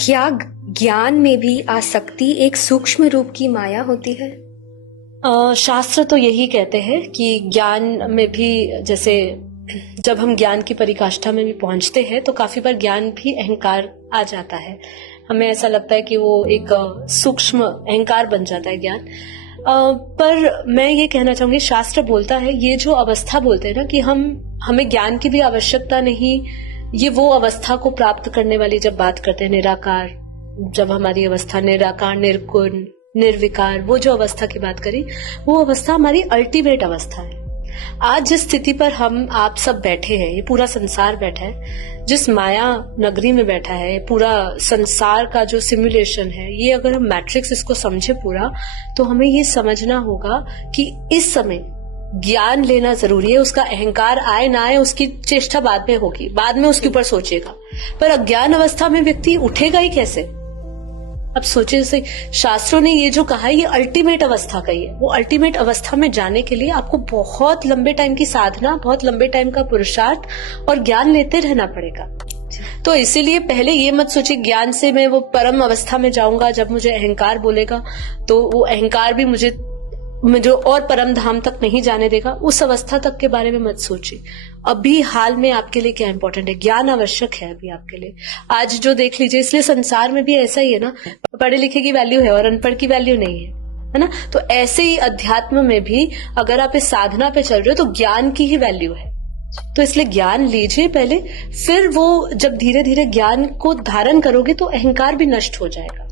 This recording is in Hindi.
क्या ज्ञान में भी आसक्ति एक सूक्ष्म रूप की माया होती है? शास्त्र तो यही कहते हैं कि ज्ञान में भी, जैसे जब हम ज्ञान की पराकाष्ठा में भी पहुंचते हैं तो काफी बार ज्ञान भी अहंकार आ जाता है। हमें ऐसा लगता है कि वो एक सूक्ष्म अहंकार बन जाता है ज्ञान। पर मैं ये कहना चाहूंगी, शास्त्र बोलता है, ये जो अवस्था बोलते हैं ना कि हमें ज्ञान की भी आवश्यकता नहीं, ये वो अवस्था को प्राप्त करने वाली जब बात करते हैं निराकार, जब हमारी अवस्था निराकार, निर्गुण, निर्विकार, वो जो अवस्था की बात करी, वो अवस्था हमारी अल्टीमेट अवस्था है। आज जिस स्थिति पर हम आप सब बैठे हैं, ये पूरा संसार बैठा है, जिस माया नगरी में बैठा है, पूरा संसार का जो सिमुलेशन है, ये अगर हम मैट्रिक्स इसको समझे पूरा, तो हमें ये समझना होगा कि इस समय ज्ञान लेना जरूरी है। उसका अहंकार आए ना आए, उसकी चेष्टा बाद में होगी, बाद में उसके ऊपर सोचेगा, पर अज्ञान अवस्था में व्यक्ति उठेगा ही कैसे? अब सोचे, जैसे शास्त्रों ने ये जो कहा है, ये अल्टीमेट अवस्था का ही है। वो अल्टीमेट अवस्था में जाने के लिए आपको बहुत लंबे टाइम की साधना, बहुत लंबे टाइम का पुरुषार्थ और ज्ञान लेते रहना पड़ेगा। तो इसीलिए पहले ये मत सोचिए ज्ञान से मैं वो परम अवस्था में जाऊंगा, जब मुझे अहंकार बोलेगा तो वो अहंकार भी मुझे जो और परम धाम तक नहीं जाने देगा, उस अवस्था तक के बारे में मत सोचिए। अभी हाल में आपके लिए क्या इंपॉर्टेंट है? ज्ञान आवश्यक है अभी आपके लिए। आज जो देख लीजिए, इसलिए संसार में भी ऐसा ही है ना, पढ़े लिखे की वैल्यू है और अनपढ़ की वैल्यू नहीं है ना। तो ऐसे ही अध्यात्म में भी अगर आप इस साधना पे चल रहे हो तो ज्ञान की ही वैल्यू है। तो इसलिए ज्ञान लीजिए पहले, फिर वो जब धीरे धीरे ज्ञान को धारण करोगे तो अहंकार भी नष्ट हो जाएगा।